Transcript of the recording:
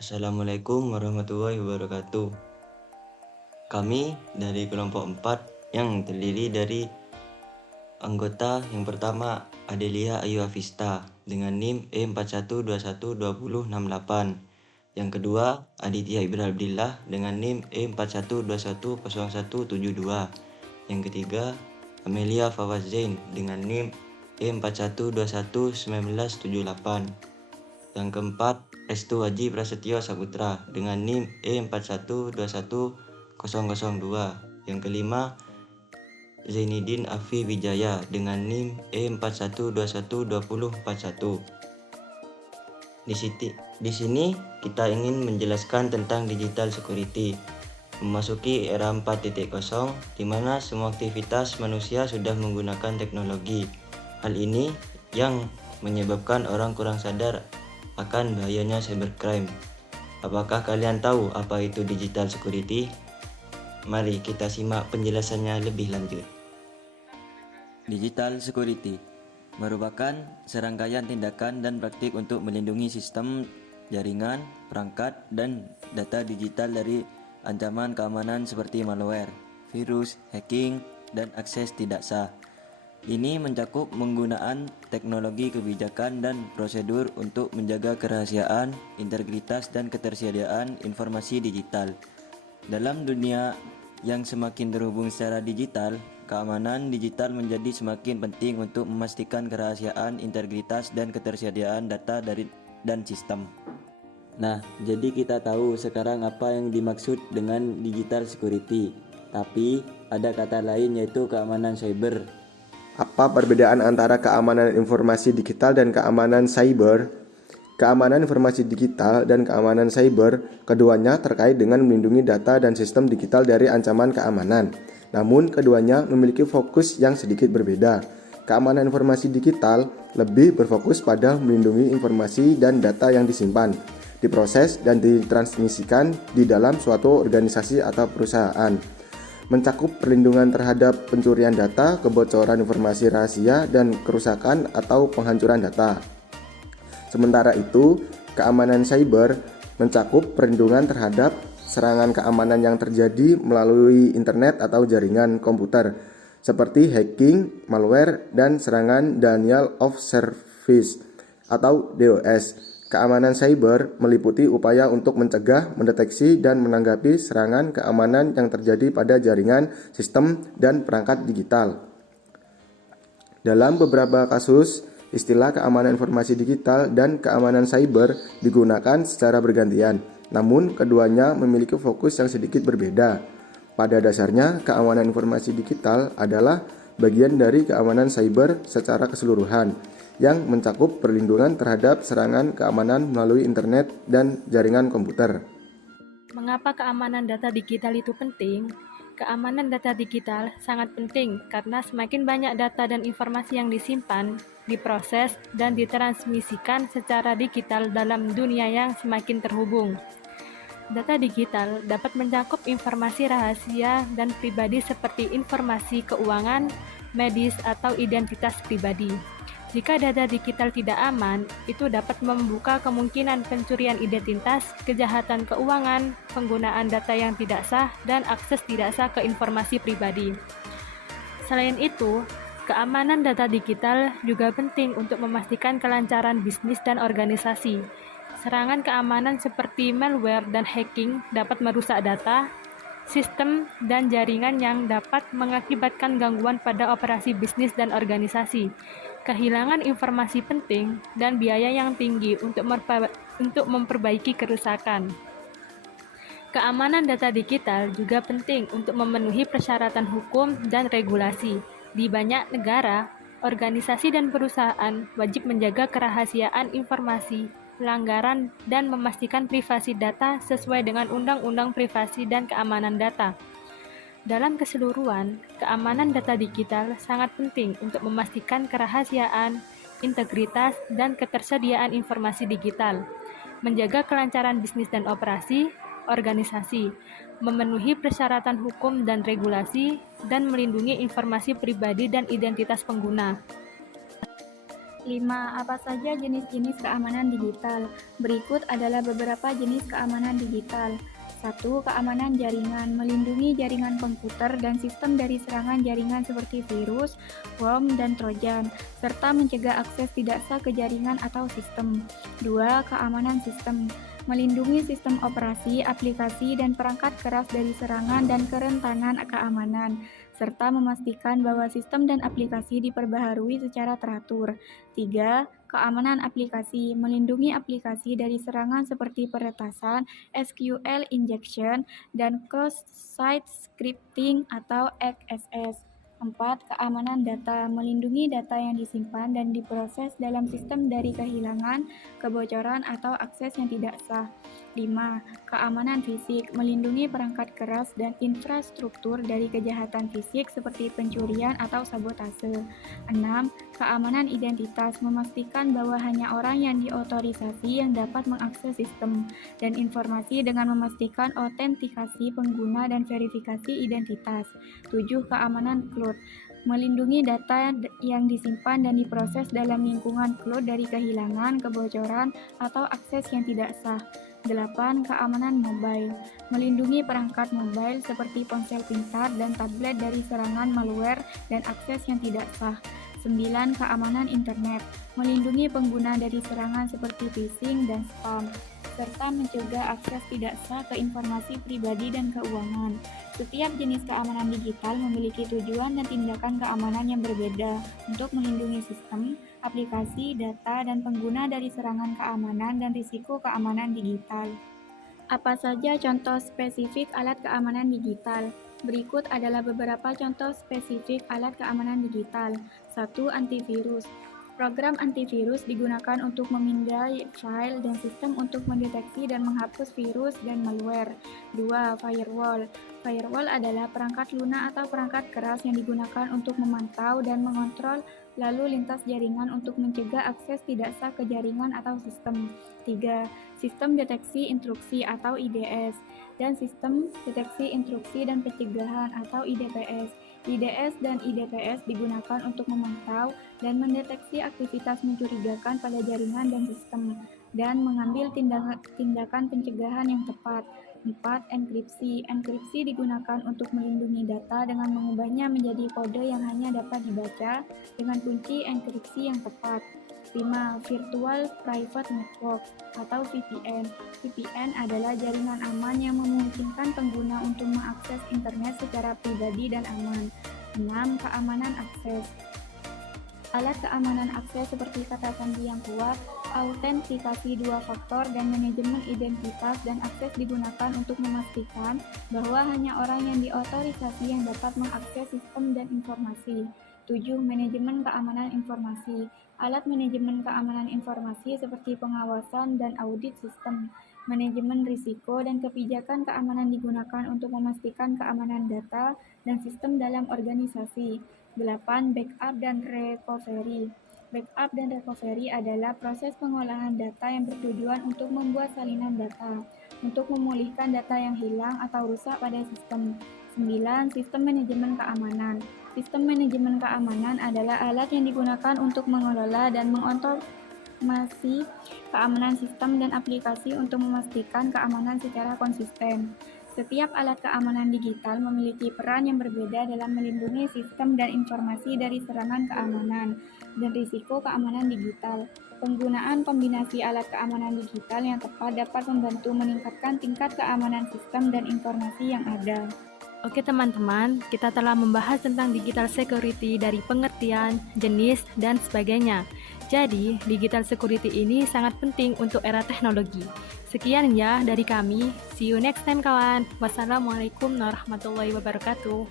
Assalamualaikum warahmatullahi wabarakatuh. Kami dari kelompok 4 yang terdiri dari anggota yang pertama Adelia Ayu Afista dengan NIM E41212068. Yang kedua Aditya Ibrahim Abdillah dengan NIM E41210172. Yang ketiga Amelia Fawaz Zain dengan NIM E41211978. Yang keempat Restu Haji Prasetyo Saputra dengan NIM E41211002. Yang kelima Zainuddin Afi Wijaya dengan NIM E41212041. Di sini kita ingin menjelaskan tentang digital security. Memasuki era 4.0 di mana semua aktivitas manusia sudah menggunakan teknologi. Hal ini yang menyebabkan orang kurang sadar akan bahayanya cybercrime. Apakah kalian tahu apa itu digital security? Mari kita simak penjelasannya lebih lanjut. Digital security merupakan serangkaian tindakan dan praktik untuk melindungi sistem, jaringan, perangkat, dan data digital dari ancaman keamanan seperti malware, virus, hacking, dan akses tidak sah. Ini mencakup penggunaan teknologi kebijakan dan prosedur untuk menjaga kerahasiaan, integritas, dan ketersediaan informasi digital. Dalam dunia yang semakin terhubung secara digital, keamanan digital menjadi semakin penting untuk memastikan kerahasiaan, integritas, dan ketersediaan data dan sistem. Nah, jadi kita tahu sekarang apa yang dimaksud dengan digital security. Tapi ada kata lain yaitu keamanan cyber. Apa perbedaan antara keamanan informasi digital dan keamanan cyber? Keamanan informasi digital dan keamanan cyber, keduanya terkait dengan melindungi data dan sistem digital dari ancaman keamanan. Namun, keduanya memiliki fokus yang sedikit berbeda. Keamanan informasi digital lebih berfokus pada melindungi informasi dan data yang disimpan, diproses, dan ditransmisikan di dalam suatu organisasi atau perusahaan. Mencakup perlindungan terhadap pencurian data, kebocoran informasi rahasia, dan kerusakan atau penghancuran data. Sementara itu, keamanan cyber mencakup perlindungan terhadap serangan keamanan yang terjadi melalui internet atau jaringan komputer, seperti hacking, malware, dan serangan denial of service atau DOS. Keamanan cyber meliputi upaya untuk mencegah, mendeteksi, dan menanggapi serangan keamanan yang terjadi pada jaringan, sistem, dan perangkat digital. Dalam beberapa kasus, istilah keamanan informasi digital dan keamanan cyber digunakan secara bergantian, namun keduanya memiliki fokus yang sedikit berbeda. Pada dasarnya, keamanan informasi digital adalah bagian dari keamanan cyber secara keseluruhan, yang mencakup perlindungan terhadap serangan keamanan melalui internet dan jaringan komputer. Mengapa keamanan data digital itu penting? Keamanan data digital sangat penting karena semakin banyak data dan informasi yang disimpan, diproses, dan ditransmisikan secara digital dalam dunia yang semakin terhubung. Data digital dapat mencakup informasi rahasia dan pribadi seperti informasi keuangan, medis, atau identitas pribadi. Jika data digital tidak aman, itu dapat membuka kemungkinan pencurian identitas, kejahatan keuangan, penggunaan data yang tidak sah, dan akses tidak sah ke informasi pribadi. Selain itu, keamanan data digital juga penting untuk memastikan kelancaran bisnis dan organisasi. Serangan keamanan seperti malware dan hacking dapat merusak data, sistem, dan jaringan yang dapat mengakibatkan gangguan pada operasi bisnis dan organisasi, kehilangan informasi penting, dan biaya yang tinggi untuk memperbaiki kerusakan. Keamanan data digital juga penting untuk memenuhi persyaratan hukum dan regulasi. Di banyak negara, organisasi dan perusahaan wajib menjaga kerahasiaan informasi, pelanggaran, dan memastikan privasi data sesuai dengan Undang-Undang Privasi dan Keamanan Data. Dalam keseluruhan, keamanan data digital sangat penting untuk memastikan kerahasiaan, integritas, dan ketersediaan informasi digital, menjaga kelancaran bisnis dan operasi, organisasi, memenuhi persyaratan hukum dan regulasi, dan melindungi informasi pribadi dan identitas pengguna. 5. Apa saja jenis-jenis keamanan digital? Berikut adalah beberapa jenis keamanan digital. 1. Keamanan jaringan, melindungi jaringan komputer dan sistem dari serangan jaringan seperti virus, worm, dan trojan, serta mencegah akses tidak sah ke jaringan atau sistem. 2. Keamanan sistem, melindungi sistem operasi, aplikasi, dan perangkat keras dari serangan dan kerentanan keamanan, serta memastikan bahwa sistem dan aplikasi diperbaharui secara teratur. 3. Keamanan aplikasi, melindungi aplikasi dari serangan seperti peretasan, SQL injection, dan cross-site scripting atau XSS. 4. Keamanan data, melindungi data yang disimpan dan diproses dalam sistem dari kehilangan, kebocoran, atau akses yang tidak sah. 5. Keamanan fisik, melindungi perangkat keras dan infrastruktur dari kejahatan fisik seperti pencurian atau sabotase. 6. Keamanan identitas, memastikan bahwa hanya orang yang diotorisasi yang dapat mengakses sistem dan informasi dengan memastikan autentikasi pengguna dan verifikasi identitas. 7. Keamanan cloud, melindungi data yang disimpan dan diproses dalam lingkungan cloud dari kehilangan, kebocoran, atau akses yang tidak sah. 8. Keamanan mobile, melindungi perangkat mobile seperti ponsel pintar dan tablet dari serangan malware dan akses yang tidak sah. 9. Keamanan internet, melindungi pengguna dari serangan seperti phishing dan spam, serta mencegah akses tidak sah ke informasi pribadi dan keuangan. Setiap jenis keamanan digital memiliki tujuan dan tindakan keamanan yang berbeda untuk melindungi sistem, aplikasi, data, dan pengguna dari serangan keamanan dan risiko keamanan digital. Apa saja contoh spesifik alat keamanan digital? Berikut adalah beberapa contoh spesifik alat keamanan digital. 1. Antivirus. Program antivirus digunakan untuk memindai file dan sistem untuk mendeteksi dan menghapus virus dan malware. 2. Firewall. Firewall adalah perangkat lunak atau perangkat keras yang digunakan untuk memantau dan mengontrol lalu lintas jaringan untuk mencegah akses tidak sah ke jaringan atau sistem. 3. Sistem deteksi instruksi atau IDS dan sistem deteksi instruksi dan pencegahan atau IDPS. IDS dan IDPS digunakan untuk memantau dan mendeteksi aktivitas mencurigakan pada jaringan dan sistem dan mengambil tindakan pencegahan yang tepat. 4. Enkripsi. Enkripsi digunakan untuk melindungi data dengan mengubahnya menjadi kode yang hanya dapat dibaca dengan kunci enkripsi yang tepat. 5. Virtual Private Network atau VPN. VPN adalah jaringan aman yang memungkinkan pengguna untuk mengakses internet secara pribadi dan aman. 6. Keamanan akses. Alat keamanan akses seperti kata sandi yang kuat, autentikasi dua faktor, dan manajemen identitas dan akses digunakan untuk memastikan bahwa hanya orang yang diotorisasi yang dapat mengakses sistem dan informasi. 7. Manajemen keamanan informasi. Alat manajemen keamanan informasi seperti pengawasan dan audit sistem, manajemen risiko, dan kebijakan keamanan digunakan untuk memastikan keamanan data dan sistem dalam organisasi. 8. Backup dan recovery. Backup dan recovery adalah proses pengolahan data yang bertujuan untuk membuat salinan data, untuk memulihkan data yang hilang atau rusak pada sistem. 9. Sistem manajemen keamanan. Sistem manajemen keamanan adalah alat yang digunakan untuk mengelola dan mengotomasi keamanan sistem dan aplikasi untuk memastikan keamanan secara konsisten. Setiap alat keamanan digital memiliki peran yang berbeda dalam melindungi sistem dan informasi dari serangan keamanan dan risiko keamanan digital. Penggunaan kombinasi alat keamanan digital yang tepat dapat membantu meningkatkan tingkat keamanan sistem dan informasi yang ada. Oke teman-teman, kita telah membahas tentang digital security dari pengertian, jenis, dan sebagainya. Jadi, digital security ini sangat penting untuk era teknologi. Sekian ya dari kami. See you next time kawan. Wassalamualaikum warahmatullahi wabarakatuh.